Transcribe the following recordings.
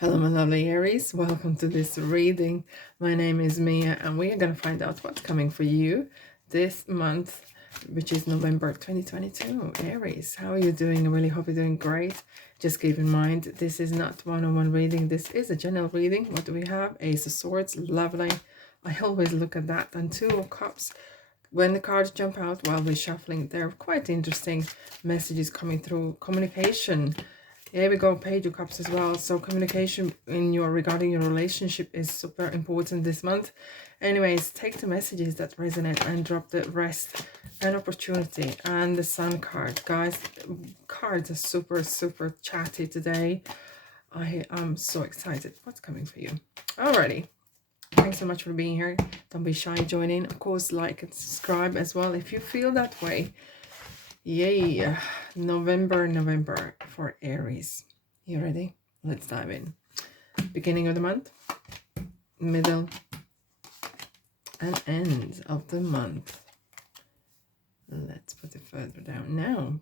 Hello, my lovely Aries. Welcome to this reading. My name is Mia, and we are going to find out what's coming for you this month, which is November 2022. Aries, how are you doing? I really hope you're doing great. Just keep in mind, this is not one-on-one reading. This is a general reading. What do we have? Ace of Swords. Lovely. I always look at that. And Two of Cups. When the cards jump out while we're shuffling, they're quite interesting messages coming through. Communication. Here we go, Page of Cups as well. So communication regarding your relationship is super important this month. Anyways, take the messages that resonate and drop the rest. And opportunity and the Sun card. Guys, cards are super chatty today. I am so excited. What's coming for you? Alrighty. Thanks so much for being here. Don't be shy, join in. Of course, like and subscribe as well if you feel that way. Yay, November for Aries. You ready? Let's dive in. Beginning of the month, middle, and end of the month. Let's put it further down now.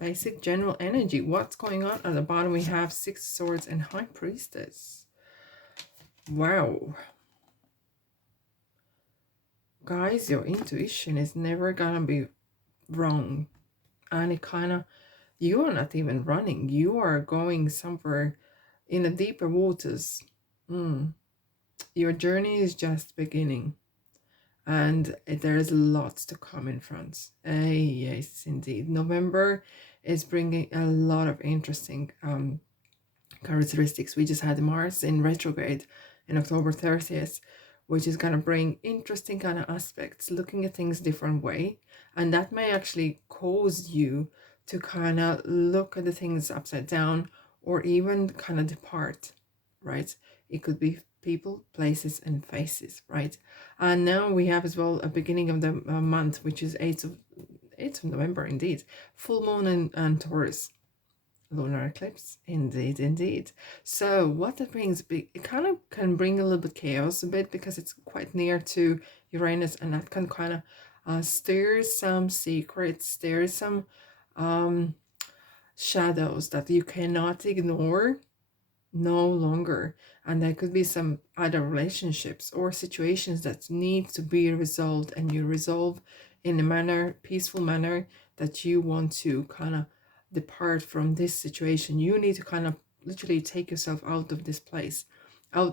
Basic general energy. What's going on? At the bottom we have Six of Swords and High Priestess. Wow. Guys, your intuition is never gonna be wrong. And it kind of, you are not even running, you are going somewhere in the deeper waters. Your journey is just beginning, and there's lots to come in front. Yes indeed, November is bringing a lot of interesting characteristics. We just had Mars in retrograde in October 30th, which is going to bring interesting kind of aspects, looking at things different way, and that may actually cause you to kind of look at the things upside down, or even kind of depart, right? It could be people, places, and faces, right? And now we have as well a beginning of the month, which is 8th of November, indeed. Full moon and Taurus. Lunar eclipse, indeed. So what that brings, it kind of can bring a little bit chaos a bit, because it's quite near to Uranus, and that can kind of stir some secrets, stir some shadows that you cannot ignore no longer. And there could be some other relationships or situations that need to be resolved, and you resolve in a manner, peaceful manner, that you want to kind of depart from this situation. You need to kind of literally take yourself out of this place,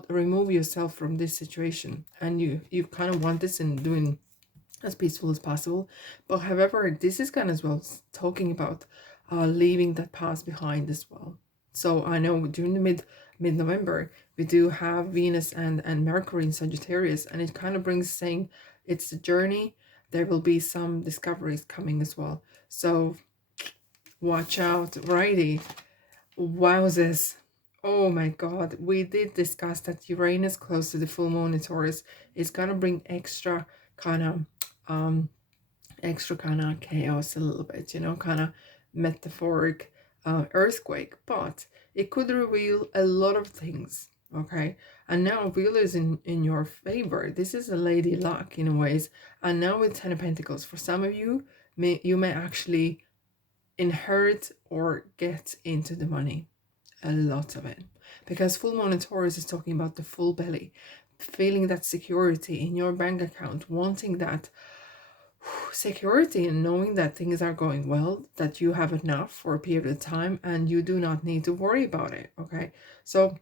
remove yourself from this situation, and you kind of want this in doing as peaceful as possible. But however, this is kind of as well talking about leaving that past behind as well. So I know during the mid-November we do have Venus and Mercury in Sagittarius, and it kind of brings saying it's a journey. There will be some discoveries coming as well, so watch out. Righty. Wowzers. Oh my god, we did discuss that Uranus close to the full moon in Taurus is gonna bring extra kind of chaos a little bit, kind of metaphoric earthquake, but it could reveal a lot of things. Okay, and now wheel is in your favor. This is a lady luck in a ways. And now with 10 of Pentacles, for some of you, you may actually inherit or get into the money, a lot of it, because full moon in Taurus is talking about the full belly, feeling that security in your bank account, wanting that security, and knowing that things are going well, that you have enough for a period of time and you do not need to worry about it. Okay, so,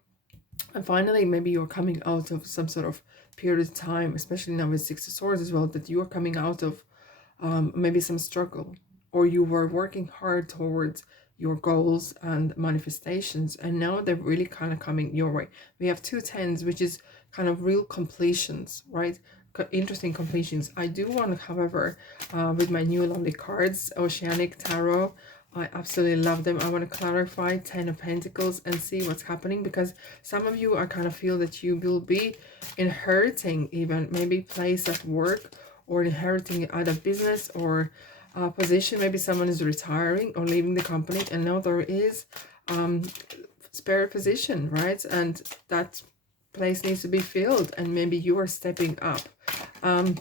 and finally, maybe you're coming out of some sort of period of time, especially now with Six of Swords as well, that you are coming out of maybe some struggle, or you were working hard towards your goals and manifestations, and now they're really kind of coming your way. We have 2 10s, which is kind of real completions, right? Interesting completions. I do want, however, with my new lovely cards, Oceanic Tarot, I absolutely love them. I want to clarify 10 of Pentacles and see what's happening, because some of you, I kind of feel that you will be inheriting even maybe place at work, or inheriting either business or position. Maybe someone is retiring or leaving the company, and now there is spare position, right? And that place needs to be filled, and maybe you are stepping up. The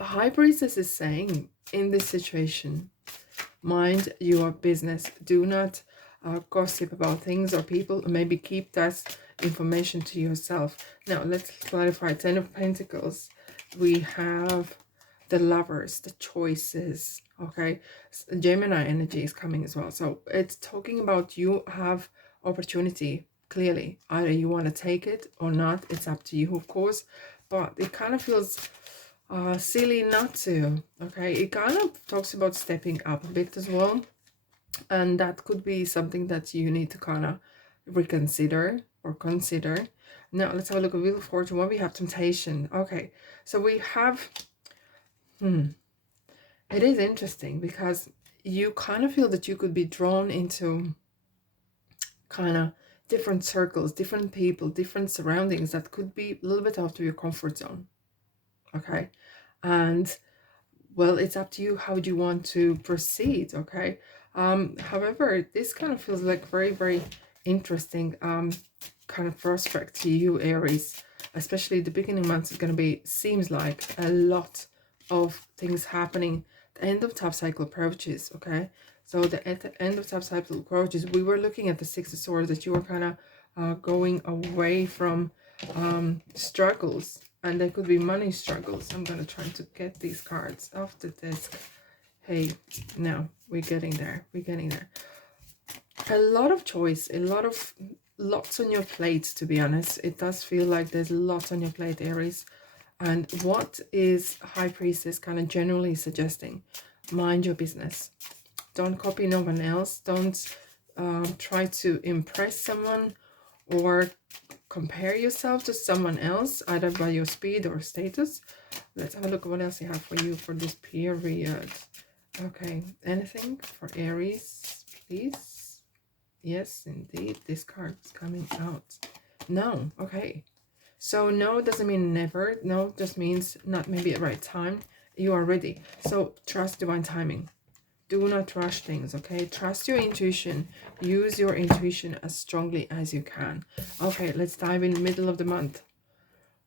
High Priestess is saying in this situation, mind your business. Do not gossip about things or people. Maybe keep that information to yourself. Now let's clarify. 10 of Pentacles. We have the Lovers, the choices. Okay, Gemini energy is coming as well. So it's talking about you have opportunity. Clearly, either you want to take it or not. It's up to you, of course. But it kind of feels silly not to. Okay, it kind of talks about stepping up a bit as well, and that could be something that you need to kind of reconsider or consider. Now let's have a look at Wheel of Fortune. What we have, temptation. Okay, so we have it is interesting because you kind of feel that you could be drawn into kind of different circles, different people, different surroundings that could be a little bit out of your comfort zone. Okay, and well, it's up to you how do you want to proceed. Okay, however, this kind of feels like very interesting kind of prospect to you, Aries. Especially the beginning months is going to be, seems like a lot of things happening. The end of top cycle approaches. Okay, so at the end of top cycle approaches, we were looking at the Six of Swords, that you were kind of going away from struggles, and there could be money struggles. I'm gonna try to get these cards off the disc. Hey, no, we're getting there. We're getting there. A lot of choice, lots on your plate, to be honest. It does feel like there's lots on your plate, Aries. And what is High Priestess kind of generally suggesting? Mind your business. Don't copy no one else. Don't try to impress someone or compare yourself to someone else, either by your speed or status. Let's have a look at what else I have for you for this period. Okay, anything for Aries, please? Yes, indeed, this card is coming out. No, okay. So no doesn't mean never. No just means not maybe at the right time. You are ready. So trust divine timing. Do not rush things, okay? Trust your intuition. Use your intuition as strongly as you can. Okay, let's dive in middle of the month.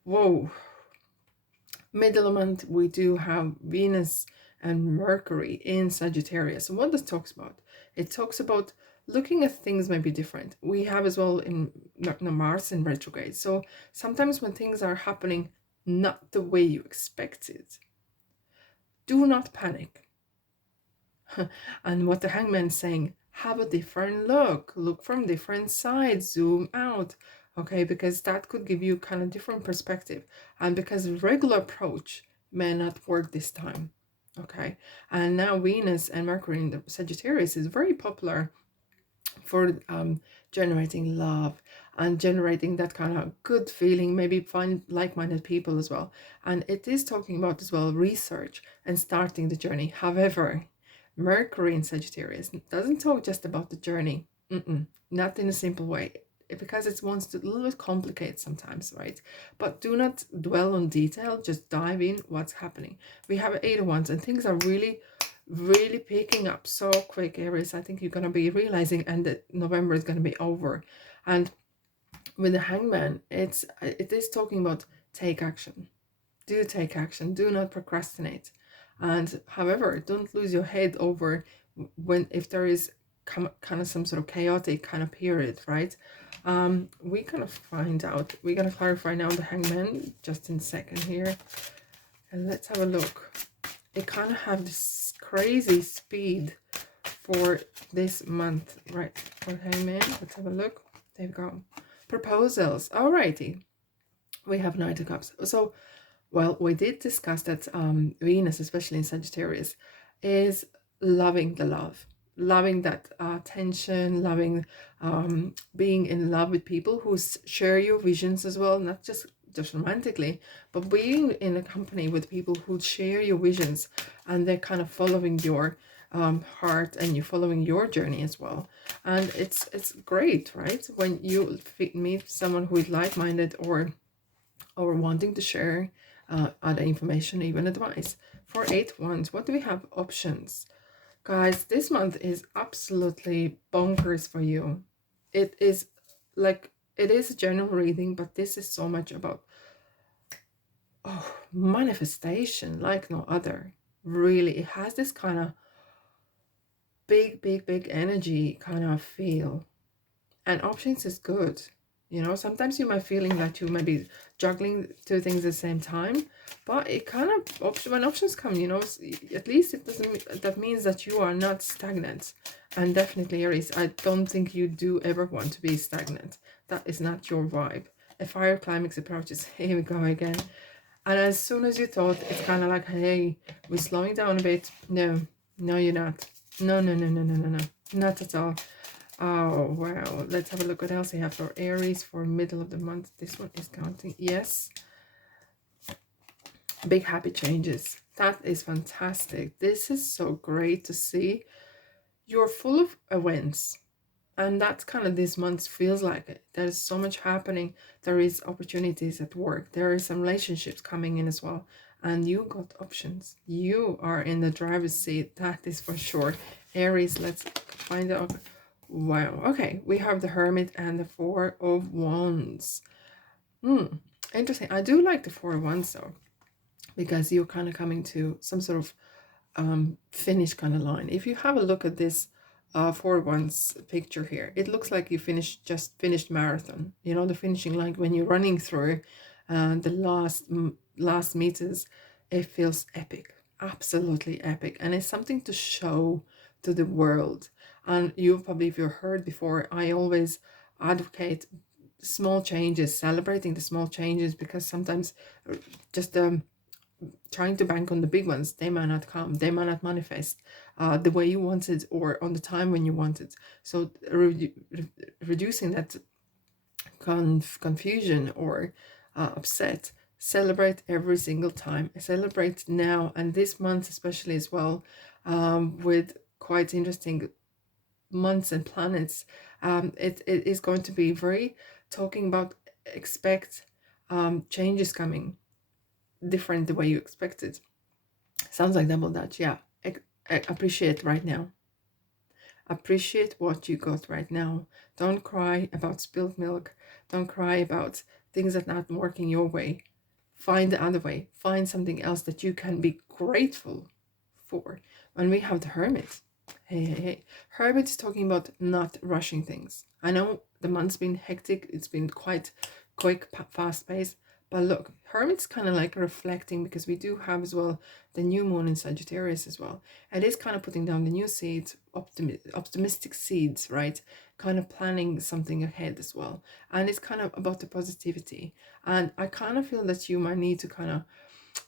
Whoa. Middle of the month, we do have Venus and Mercury in Sagittarius. And what this talks about? It talks about looking at things maybe different. We have as well in Mars in retrograde. So sometimes when things are happening not the way you expected, do not panic. And what the Hangman is saying, have a different look from different sides, zoom out, okay, because that could give you kind of different perspective. And because regular approach may not work this time, okay. And now Venus and Mercury in the Sagittarius is very popular for generating love and generating that kind of good feeling, maybe find like-minded people as well. And it is talking about as well research and starting the journey. However, Mercury in Sagittarius doesn't talk just about the journey. Not in a simple way, because it wants to a little bit complicate sometimes, right? But do not dwell on detail, just dive in what's happening. We have 8 of Wands and things are really picking up so quick, Aries. I think you're going to be realizing, and that November is going to be over. And with the Hangman, it is talking about take action. Do take action. Do not procrastinate. And however, don't lose your head over if there is kind of some sort of chaotic kind of period, right? We're gonna find out. We're gonna clarify now the Hangman just in a second here, and let's have a look. It kind of have this crazy speed for this month, right? For Hangman, let's have a look. There we go. Proposals. Alrighty, we have Knight of Cups. So, well, we did discuss that Venus, especially in Sagittarius, is loving the love, loving that tension, loving being in love with people who share your visions as well, not just romantically, but being in a company with people who share your visions and they're kind of following your heart, and you're following your journey as well. And it's great, right? When you meet someone who is like-minded or wanting to share other information, even advice. For 8 Wands, what do we have? Options. Guys, this month is absolutely bonkers for you. It is like, it is a general reading, but this is so much about manifestation like no other. Really, it has this kind of big energy kind of feel. And options is good. You know, sometimes you might feeling that you might be juggling two things at the same time, but it kind of when options come, you know, at least it doesn't, that means that you are not stagnant. And definitely, Aries, I don't think you do ever want to be stagnant. That is not your vibe. A fire climax approaches. Here we go again. And as soon as you thought, it's kind of like, hey, we're slowing down a bit. No, no, you're not. No, no, no, no, no, no, no, not at all. Oh, wow. Let's have a look what else I have for Aries for middle of the month. This one is counting. Yes. Big happy changes. That is fantastic. This is so great to see. You're full of events. And that's kind of this month feels like it. There's so much happening. There is opportunities at work. There are some relationships coming in as well. And you got options. You are in the driver's seat. That is for sure. Aries, let's find out. Wow. Okay, we have the Hermit and the Four of Wands. Interesting. I do like the Four of Wands though, because you're kind of coming to some sort of finish kind of line. If you have a look at this Four of Wands picture here, it looks like you just finished marathon. You know, the finishing line when you're running through the last meters. It feels epic, absolutely epic, and it's something to show to the world. And you've probably, if you've heard before, I always advocate small changes, celebrating the small changes, because sometimes just trying to bank on the big ones, they might not come, they might not manifest the way you wanted or on the time when you wanted. So reducing that confusion or upset, celebrate every single time, celebrate now, and this month especially as well, with quite interesting months and planets. It is going to be very talking about expect changes coming different the way you expected. Sounds like double dutch. Yeah. Appreciate right now. Appreciate what you got right now. Don't cry about spilled milk. Don't cry about things that are not working your way. Find the other way. Find something else that you can be grateful for. When we have the Hermit, hey. Hermit is talking about not rushing things. I know the month's been hectic. It's been quite quick, fast paced. But look, Hermit's kind of like reflecting, because we do have as well the new moon in Sagittarius as well. It is kind of putting down the new seeds, optimistic seeds, right? Kind of planning something ahead as well. And it's kind of about the positivity. And I kind of feel that you might need to kind of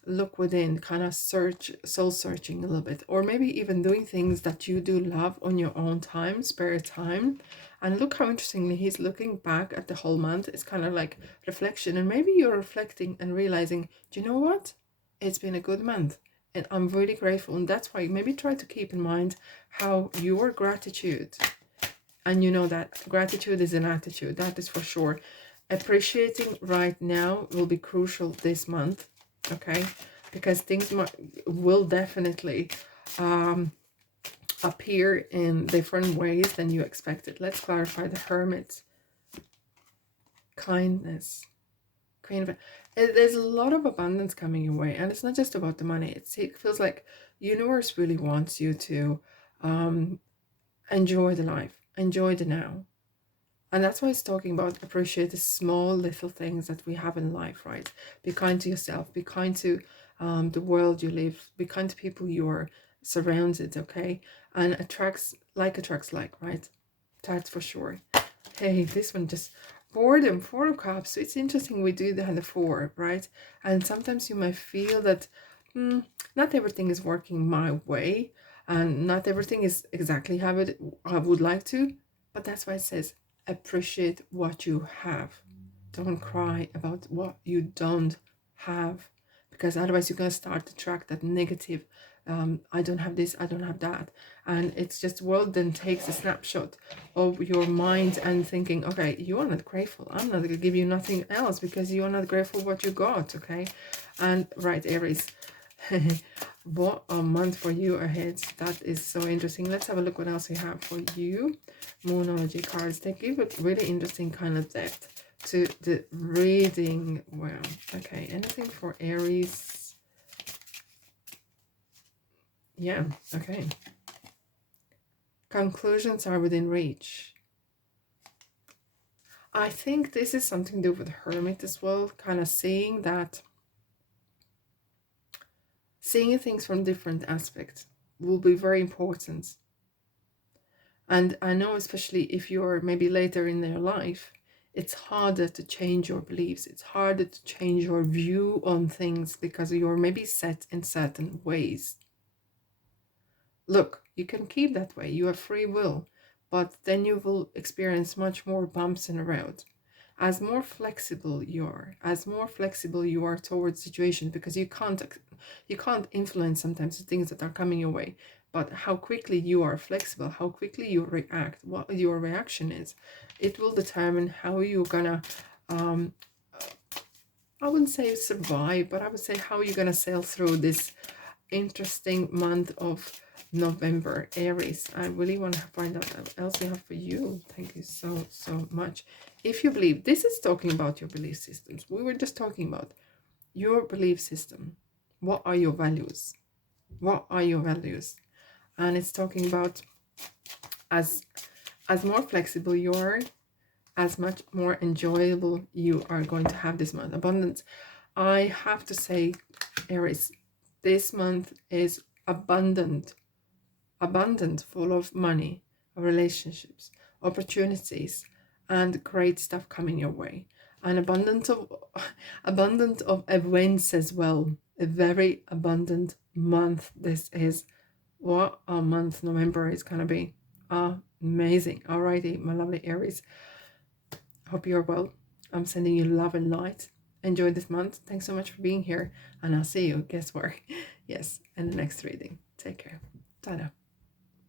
look within, kind of soul searching a little bit, or maybe even doing things that you do love on your own time, spare time. And look how interestingly he's looking back at the whole month. It's kind of like reflection, and maybe you're reflecting and realizing, do you know what, it's been a good month and I'm really grateful. And that's why maybe try to keep in mind how your gratitude, and you know that gratitude is an attitude, that is for sure. Appreciating right now will be crucial this month, okay? Because things will definitely appear in different ways than you expected. Let's clarify the Hermit. Kindness. Queen of... There's a lot of abundance coming your way, and it's not just about the money. It feels like universe really wants you to enjoy the life, enjoy the now. And that's why it's talking about appreciate the small little things that we have in life, right? Be kind to yourself, be kind to the world you live, be kind to people you are surrounded, okay? And attracts like, right? That's for sure. Hey, this one just boredom, Four of Cups. So it's interesting we do that in the four, right? And sometimes you might feel that not everything is working my way, and not everything is exactly how I would like to, but that's why it says appreciate what you have. Don't cry about what you don't have, because otherwise you're going to start to track that negative. I don't have this, I don't have that. And it's just world then takes a snapshot of your mind and thinking, okay, you are not grateful. I'm not going to give you nothing else because you are not grateful what you got, okay? And right, Aries. What a month for you ahead. That is so interesting. Let's have a look what else we have for you. Moonology cards. They give a really interesting kind of depth to the reading. Wow. Okay. Anything for Aries? Yeah. Okay. Conclusions are within reach. I think this is something to do with Hermit as well, kind of seeing things from different aspects will be very important. And I know, especially if you're maybe later in their life, it's harder to change your beliefs. It's harder to change your view on things because you're maybe set in certain ways. Look, you can keep that way. You have free will, but then you will experience much more bumps in the road. As more flexible you are towards situations, because you can't influence sometimes the things that are coming your way, but how quickly you are flexible, how quickly you react, what your reaction is, it will determine how you're gonna I wouldn't say survive, but I would say how you're gonna sail through this interesting month of November, Aries. I really want to find out what else we have for you. Thank you so much. If you believe, this is talking about your belief systems. We were just talking about your belief system. What are your values? What are your values? And it's talking about as more flexible you are, as much more enjoyable you are going to have this month. Abundance. I have to say, Aries, this month is abundant, full of money, relationships, opportunities, and great stuff coming your way. And abundant of events as well. A very abundant month. This is what a month November is gonna be. Amazing. Alrighty, my lovely Aries. Hope you're well. I'm sending you love and light. Enjoy this month. Thanks so much for being here. And I'll see you, guess where? Yes, in the next reading. Take care. Ta-da.